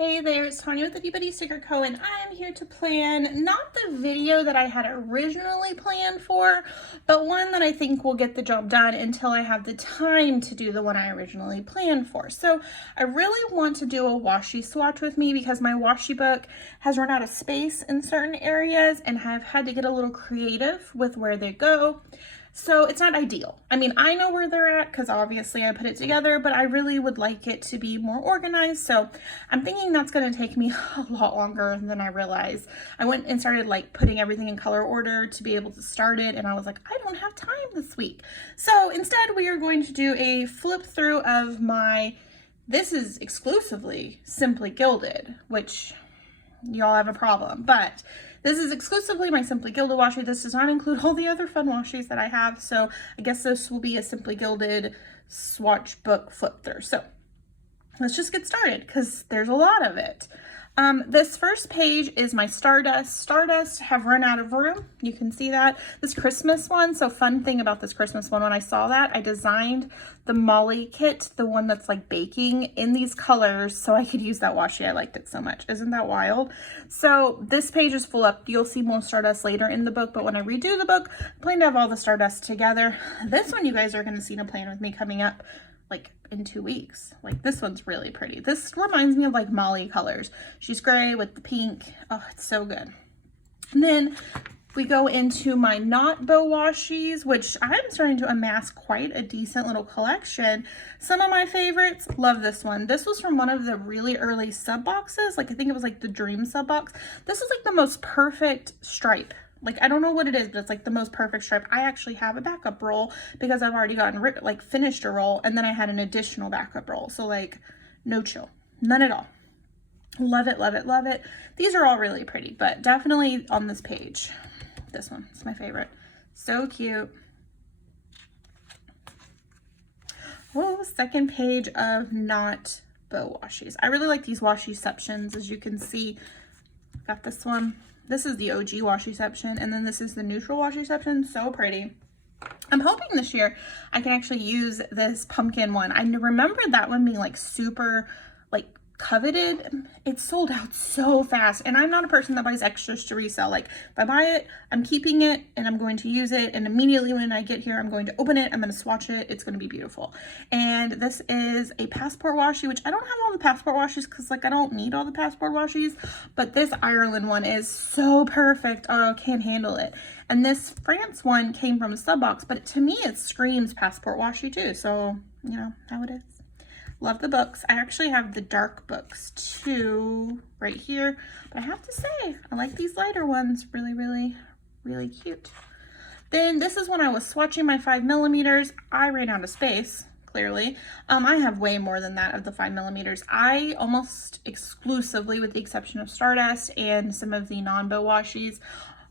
Hey there, it's Tanya with the Buddy Sticker Co. and I am here to plan not the video that I had originally planned for, but one that I think will get the job done until I have the time to do the one I originally planned for. So I really want to do a washi swatch with me because my washi book has run out of space in certain areas and I've had to get a little creative with where they go. So it's not ideal. I mean, I know where they're at because obviously I put it together, but I really would like it to be more organized. So I'm thinking that's going to take me a lot longer than I realized. I went and started like putting everything in color order to be able to start it. And I was like, I don't have time this week. So instead we are going to do a flip through of this is exclusively Simply Gilded, which y'all have a problem, but this is exclusively my Simply Gilded washi. This does not include all the other fun washies that I have. So I guess this will be a Simply Gilded swatch book flip through. So let's just get started because there's a lot of it. This first page is my Stardust. Stardust have run out of room. You can see that. This Christmas one, so fun thing about this Christmas one, when I saw that, I designed the Molly kit, the one that's like baking, in these colors so I could use that washi. I liked it so much. Isn't that wild? So this page is full up. You'll see more Stardust later in the book, but when I redo the book, I plan to have all the Stardust together. This one you guys are going to see in a plan with me coming up like in 2 weeks. Like this one's really pretty. This reminds me of like Molly colors. She's gray with the pink. Oh, it's so good. And then we go into my not bow washis, which I'm starting to amass quite a decent little collection. Some of my favorites, love this one. This was from one of the really early sub boxes. Like I think it was like the Dream sub box. This is like the most perfect stripe. Like, I don't know what it is, but it's like the most perfect stripe. I actually have a backup roll because I've already finished a roll, and then I had an additional backup roll. So like, no chill, none at all. Love it, love it, love it. These are all really pretty, but definitely on this page, this one is my favorite. So cute. Oh, second page of not bow washis. I really like these washiceptions, as you can see. Got this one. This is the OG washiception, and then this is the neutral washiception. So pretty. I'm hoping this year I can actually use this pumpkin one. I remember that one being like super like coveted. It sold out so fast, and I'm not a person that buys extras to resell. Like if I buy it, I'm keeping it and I'm going to use it, and immediately when I get here I'm going to open it, I'm going to swatch it, it's going to be beautiful. And this is a passport washi, which I don't have all the passport washes because like I don't need all the passport washies, but this Ireland one is so perfect. Oh, can't handle it. And this France one came from a sub box, but to me it screams passport washi too, so you know how it is. Love the books. I actually have the dark books too right here, but I have to say I like these lighter ones. Really, really, really cute. Then this is when I was swatching my 5mm. I ran out of space, clearly. I have way more than that of the 5mm. I almost exclusively, with the exception of Stardust and some of the non-bow washis,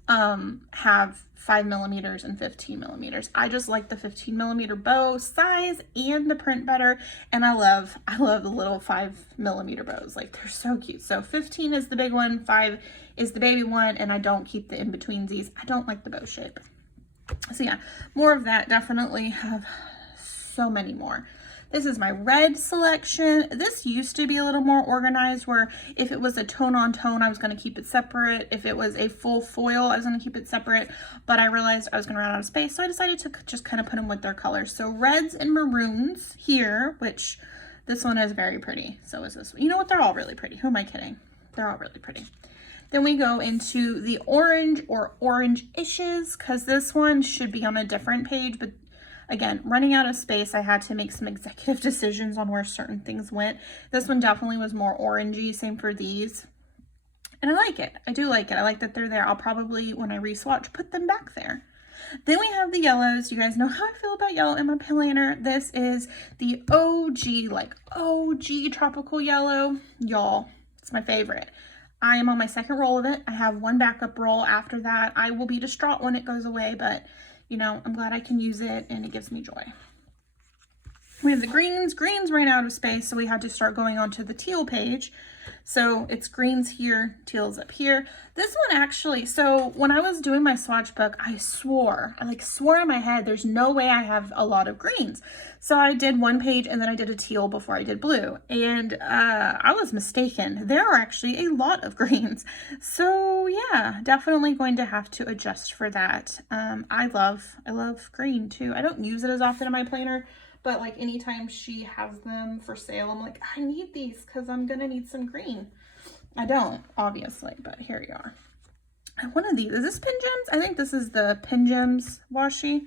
have 5mm and 15mm. I just like the 15mm bow size and the print better, and I love the little 5mm bows. Like they're so cute. So 15 is the big one, 5 is the baby one, and I don't keep the in-betweens. I don't like the bow shape. So yeah, more of that. Definitely have so many more. This is my red selection. This used to be a little more organized, where if it was a tone on tone, I was going to keep it separate. If it was a full foil, I was going to keep it separate, but I realized I was going to run out of space, so I decided to just kind of put them with their colors. So reds and maroons here, which this one is very pretty. So is this one. You know what? They're all really pretty. Who am I kidding? They're all really pretty. Then we go into the orange or orange-ishes, because this one should be on a different page, but again, running out of space, I had to make some executive decisions on where certain things went. This one definitely was more orangey, same for these. And I like it. I do like it. I like that they're there. I'll probably, when I re-swatch, put them back there. Then we have the yellows. You guys know how I feel about yellow in my planner. This is the OG, like OG tropical yellow. Y'all, it's my favorite. I am on my second roll of it. I have one backup roll after that. I will be distraught when it goes away, but you know, I'm glad I can use it and it gives me joy. We have the greens. Greens ran out of space, so we had to start going on to the teal page. So it's greens here, teals up here. This one actually, so when I was doing my swatch book, I swore in my head, there's no way I have a lot of greens. So I did one page and then I did a teal before I did blue. And I was mistaken. There are actually a lot of greens. So yeah, definitely going to have to adjust for that. I love green too. I don't use it as often in my planner, but like anytime she has them for sale, I'm like, I need these because I'm gonna need some green. I don't, obviously, but here you are. One of these, is this Pin Gems? I think this is the Pin Gems washi,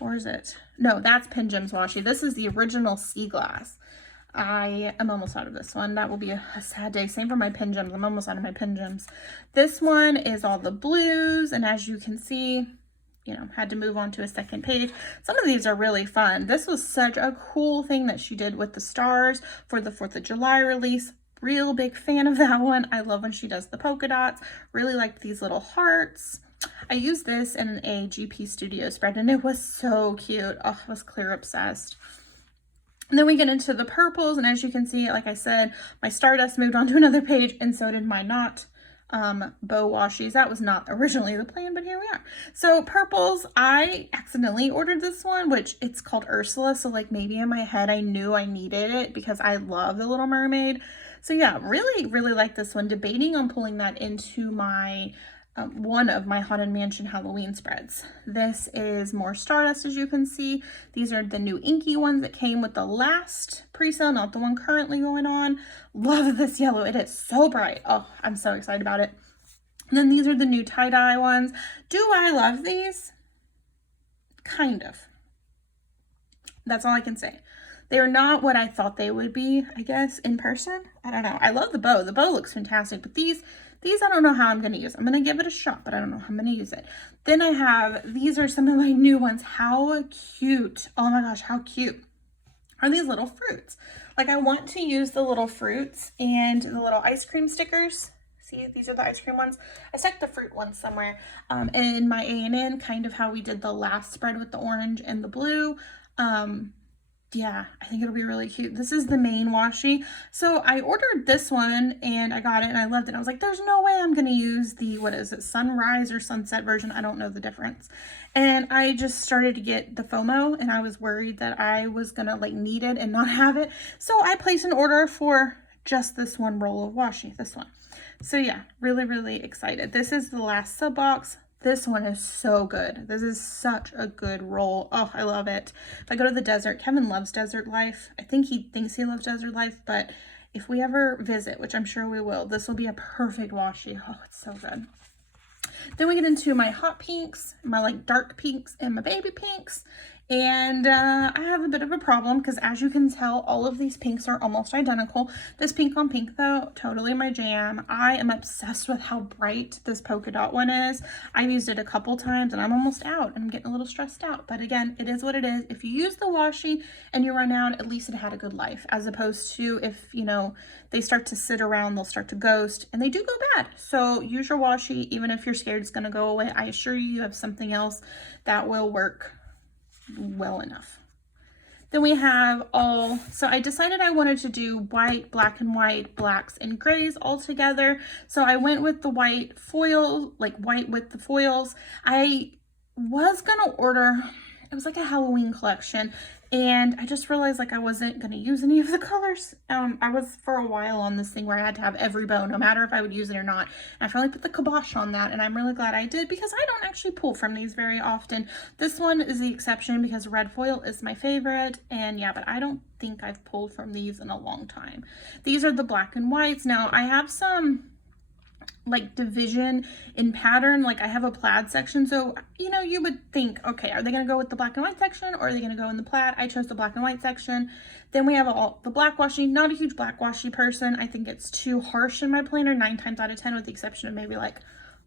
or is it? No, that's Pin Gems washi. This is the original Sea Glass. I am almost out of this one. That will be a sad day. Same for my Pin Gems. I'm almost out of my Pin Gems. This one is all the blues, and as you can see, you know, had to move on to a second page. Some of these are really fun. This was such a cool thing that she did with the stars for the 4th of July release. Real big fan of that one. I love when she does the polka dots. Really liked these little hearts. I used this in a GP Studio spread and it was so cute. Oh, I was clear obsessed. And then we get into the purples, and as you can see, like I said, my Stardust moved on to another page and so did my Knot bow washies. That was not originally the plan, but here we are. So purples, I accidentally ordered this one, which it's called Ursula, so like maybe in my head I knew I needed it because I love the Little Mermaid. So yeah, really like this one. Debating on pulling that into my one of my Haunted Mansion Halloween spreads. This is more Stardust, as you can see. These are the new inky ones that came with the last pre-sale, not the one currently going on. Love this yellow. It is so bright. Oh, I'm so excited about it. And then these are the new tie-dye ones. Do I love these? Kind of. That's all I can say. They are not what I thought they would be, I guess, in person. I don't know. I love the bow. The bow looks fantastic, but these I don't know how I'm going to use. I'm going to give it a shot, but I don't know how I'm going to use it. Then I have, these are some of my new ones. How cute. Oh my gosh, how cute are these little fruits? Like, I want to use the little fruits and the little ice cream stickers. See, these are the ice cream ones. I stuck the fruit ones somewhere in my A&N, kind of how we did the last spread with the orange and the blue. Yeah, I think it'll be really cute. This is the main washi. So I ordered this one and I got it and I loved it. I was like, there's no way I'm going to use the, what is it, sunrise or sunset version. I don't know the difference. And I just started to get the FOMO and I was worried that I was going to like need it and not have it. So I placed an order for just this one roll of washi, this one. So yeah, really excited. This is the last sub box. This one is so good. This is such a good roll. Oh, I love it. If I go to the desert, Kevin loves desert life. I think he thinks he loves desert life, but if we ever visit, which I'm sure we will, this will be a perfect washi. Oh, it's so good. Then we get into my hot pinks, my like dark pinks, and my baby pinks. And I have a bit of a problem because, as you can tell, all of these pinks are almost identical. This pink on pink, though, totally my jam. I am obsessed with how bright this polka dot one is. I've used it a couple times and I'm almost out and I'm getting a little stressed out. But again, it is what it is. If you use the washi and you run out, at least it had a good life, as opposed to if, you know, they start to sit around, they'll start to ghost and they do go bad. So use your washi, even if you're scared it's going to go away. I assure you, you have something else that will work well enough. Then we have all, so I decided I wanted to do white, black and white, blacks and grays all together. So I went with the white foil, like white with the foils. I was gonna order, it was like a Halloween collection, and I just realized like I wasn't gonna use any of the colors. I was for a while on this thing where I had to have every bow, no matter if I would use it or not. And I finally put the kibosh on that, and I'm really glad I did because I don't actually pull from these very often. This one is the exception because red foil is my favorite, and yeah, but I don't think I've pulled from these in a long time. These are the black and whites. Now I have some like division in pattern, like I have a plaid section, so you know, you would think, okay, are they going to go with the black and white section or are they going to go in the plaid? I chose the black and white section. Then we have all the black washi. Not a huge black washi person. I think it's too harsh in my planner 9 times out of 10, with the exception of maybe like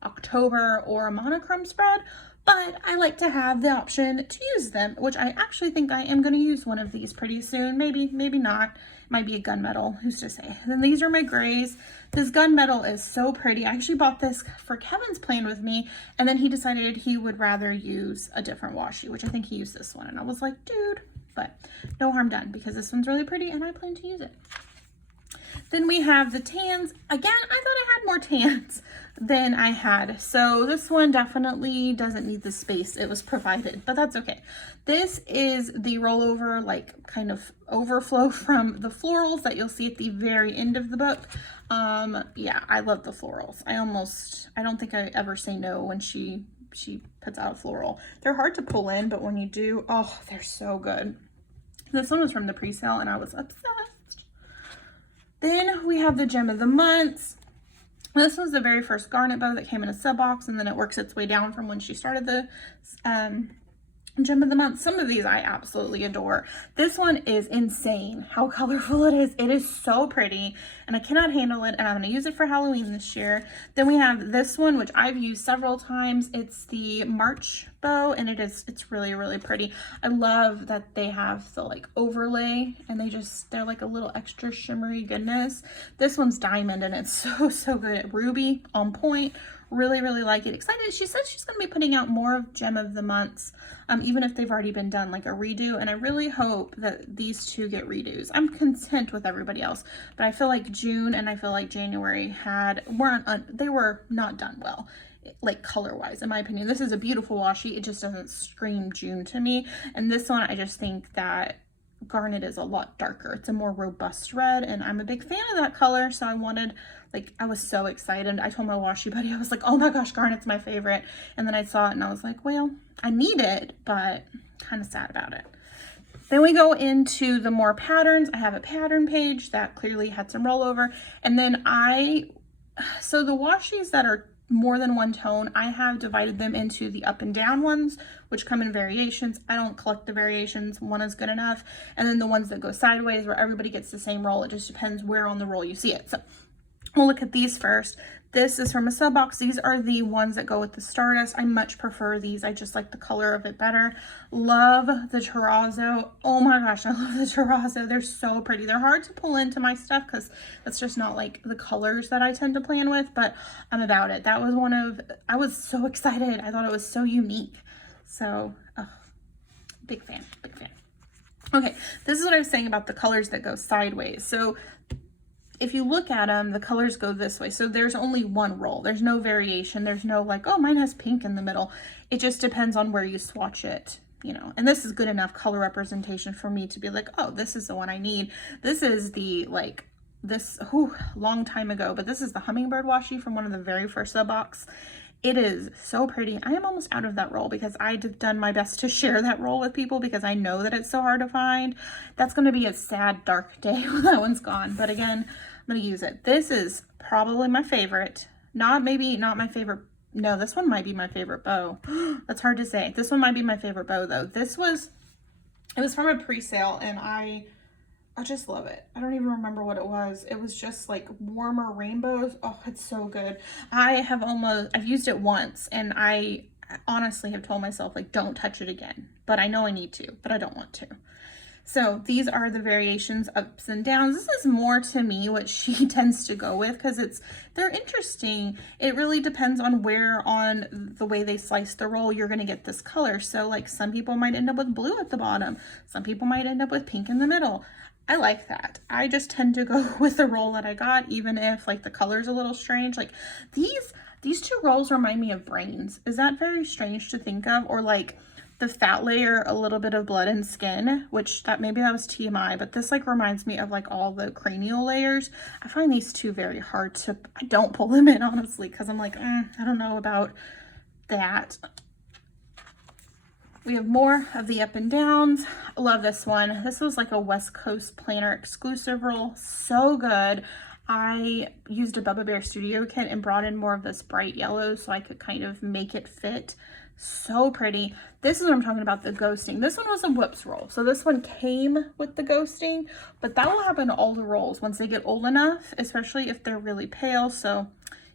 October or a monochrome spread, but I like to have the option to use them, which I actually think I am going to use one of these pretty soon. Maybe not. Might be a gunmetal, who's to say. And then these are my grays. This gunmetal is so pretty. I actually bought this for Kevin's plan with me, and then he decided he would rather use a different washi, which I think he used this one. And I was like, dude, but no harm done because this one's really pretty and I plan to use it. Then we have the tans. Again, I thought I had more tans than I had. So this one definitely doesn't need the space it was provided, but that's okay. This is the rollover, like kind of overflow from the Florals that you'll see at the very end of the book. Yeah, I love the Florals. I don't think I ever say no when she puts out a floral. They're hard to pull in, but when you do, oh, they're so good. This one was from the pre-sale and I was obsessed. Then we have the Gem of the Month. This was the very first garnet bow that came in a sub box, and then it works its way down from when she started the Gem of the Month. Some of these I absolutely adore. This one is insane how colorful it is. It is so pretty and I cannot handle it, and I'm going to use it for Halloween this year. Then we have this one, which I've used several times. It's the March bow, and it's really, really pretty. I love that they have the like overlay, and they're like a little extra shimmery goodness. This one's diamond and it's so good. Ruby on point. Really, really like it. Excited. She said she's going to be putting out more of Gem of the Months, even if they've already been done, like a redo. And I really hope that these two get redos. I'm content with everybody else, but I feel like June and I feel like January they were not done well, like color wise, in my opinion. This is a beautiful washi. It just doesn't scream June to me. And this one, I just think that garnet is a lot darker. It's a more robust red, and I'm a big fan of that color, so I was so excited. I told my washi buddy, I was like, oh my gosh, garnet's my favorite. And then I saw it and I was like, well, I need it, but kind of sad about it. Then we go into the more patterns. I have a pattern page that clearly had some rollover. And then so the washis that are more than one tone, I have divided them into the up and down ones, which come in variations. I don't collect the variations. One is good enough. And then the ones that go sideways where everybody gets the same roll. It just depends where on the roll you see it. So we'll look at these first. This is from a sub box. These are the ones that go with the Stardust. I much prefer these. I just like the color of it better. Love the terrazzo. Oh my gosh, I love the terrazzo. They're so pretty. They're hard to pull into my stuff because that's just not like the colors that I tend to plan with, but I'm about it. That was I was so excited. I thought it was so unique. So, big fan, big fan. Okay, this is what I was saying about the colors that go sideways. So if you look at them, the colors go this way. So there's only one roll. There's no variation. There's no like, oh, mine has pink in the middle. It just depends on where you swatch it, you know. And this is good enough color representation for me to be like, oh, this is the one I need. This is the long time ago, but this is the Hummingbird washi from one of the very first sub box. It is so pretty. I am almost out of that roll because I've done my best to share that roll with people because I know that it's so hard to find. That's going to be a sad, dark day when that one's gone. But again, I'm going to use it. This is probably my favorite. Not my favorite. No, this one might be my favorite bow. That's hard to say. This one might be my favorite bow though. It was from a pre-sale and I just love it. I don't even remember what it was. It was just like warmer rainbows. Oh, it's so good. I've used it once and I honestly have told myself like, don't touch it again, but I know I need to, but I don't want to. So these are the variations, ups and downs. This is more to me what she tends to go with because they're interesting. It really depends on where on the way they slice the roll you're going to get this color. So like some people might end up with blue at the bottom. Some people might end up with pink in the middle. I like that. I just tend to go with the roll that I got, even if like the color's a little strange. Like these two rolls remind me of brains. Is that very strange to think of? Or like the fat layer, a little bit of blood and skin, which maybe that was TMI, but this like reminds me of like all the cranial layers. I find these two very hard I don't pull them in honestly, because I'm like, I don't know about that. We have more of the up and downs. I love this one. This was like a West Coast Planner exclusive roll. So good. I used a Bubba Bear Studio kit and brought in more of this bright yellow so I could kind of make it fit. So pretty. This is what I'm talking about, the ghosting. This one was a whoops roll. So this one came with the ghosting, but that will happen to all the rolls once they get old enough, especially if they're really pale. So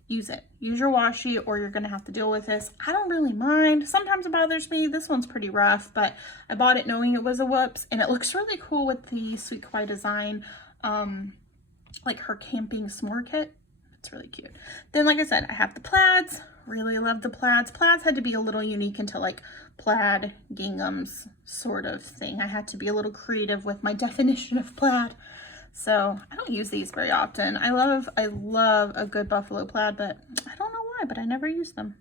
use it. Use your washi or you're going to have to deal with this. I don't really mind. Sometimes it bothers me. This one's pretty rough, but I bought it knowing it was a whoops, and it looks really cool with the Sweet Kawaii design, like her camping s'more kit. It's really cute. Then, like I said, I have the plaids. Really love the plaids. Plaids had to be a little unique into like plaid ginghams sort of thing. I had to be a little creative with my definition of plaid. So I don't use these very often. I love a good buffalo plaid, but I don't know why, but I never use them.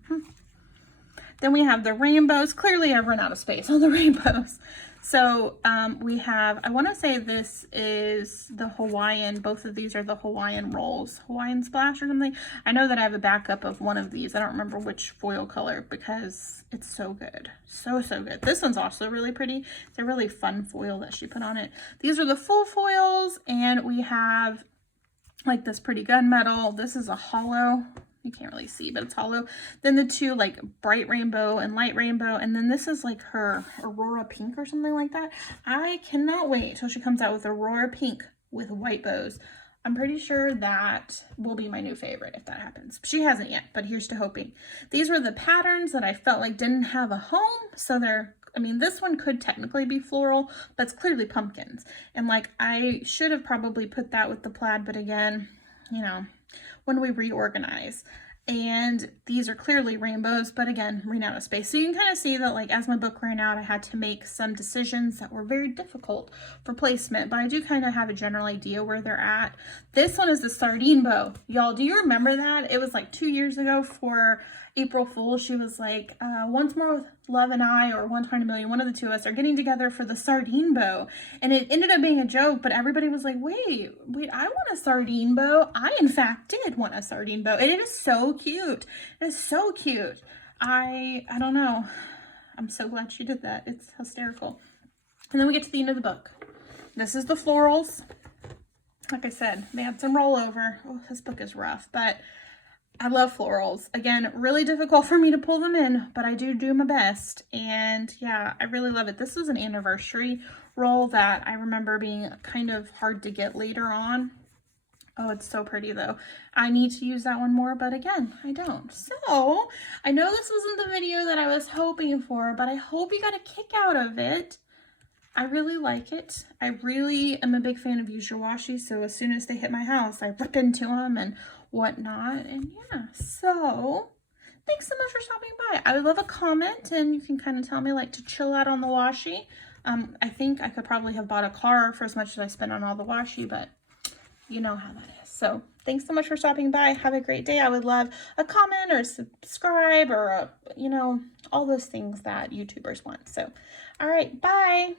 Then we have the rainbows. Clearly I've run out of space on the rainbows. So we have, I want to say this is the Hawaiian, both of these are the Hawaiian rolls, Hawaiian splash or something. I know that I have a backup of one of these. I don't remember which foil color because it's so good. So good. This one's also really pretty. It's a really fun foil that she put on it. These are the full foils, and we have like this pretty gunmetal. This is a hollow. You can't really see, but it's hollow. Then the two like bright rainbow and light rainbow. And then this is like her Aurora pink or something like that. I cannot wait till she comes out with Aurora pink with white bows. I'm pretty sure that will be my new favorite if that happens. She hasn't yet, but here's to hoping. These were the patterns that I felt like didn't have a home. So they're, I mean, this one could technically be floral, but it's clearly pumpkins. And like, I should have probably put that with the plaid, but again, you know, when we reorganize. And these are clearly rainbows, but again, ran out of space. So you can kind of see that like as my book ran out, I had to make some decisions that were very difficult for placement, but I do kind of have a general idea where they're at. This one is the sardine bow. Y'all, do you remember that? It was like 2 years ago for April Fool's. She was like, once more with Love and I, or One Time in a Million, one of the two of us are getting together for the sardine bow. And it ended up being a joke, but everybody was like, wait, I want a sardine bow. I, in fact, did want a sardine bow. And it is so cute. It is so cute. I don't know. I'm so glad she did that. It's hysterical. And then we get to the end of the book. This is the Florals. Like I said, they had some rollover. Oh, this book is rough, but I love Florals. Again, really difficult for me to pull them in, but I do my best. And yeah, I really love it. This was an anniversary roll that I remember being kind of hard to get later on. Oh, it's so pretty though. I need to use that one more, but again, I don't. So I know this wasn't the video that I was hoping for, but I hope you got a kick out of it. I really like it. I really am a big fan of Use Your Washi, so as soon as they hit my house, I rip into them and whatnot. And yeah, so thanks so much for stopping by. I would love a comment, and you can kind of tell me like to chill out on the washi. I think I could probably have bought a car for as much as I spent on all the washi, but you know how that is. So thanks so much for stopping by. Have a great day. I would love a comment or subscribe or, you know, all those things that YouTubers want. So, all right, bye.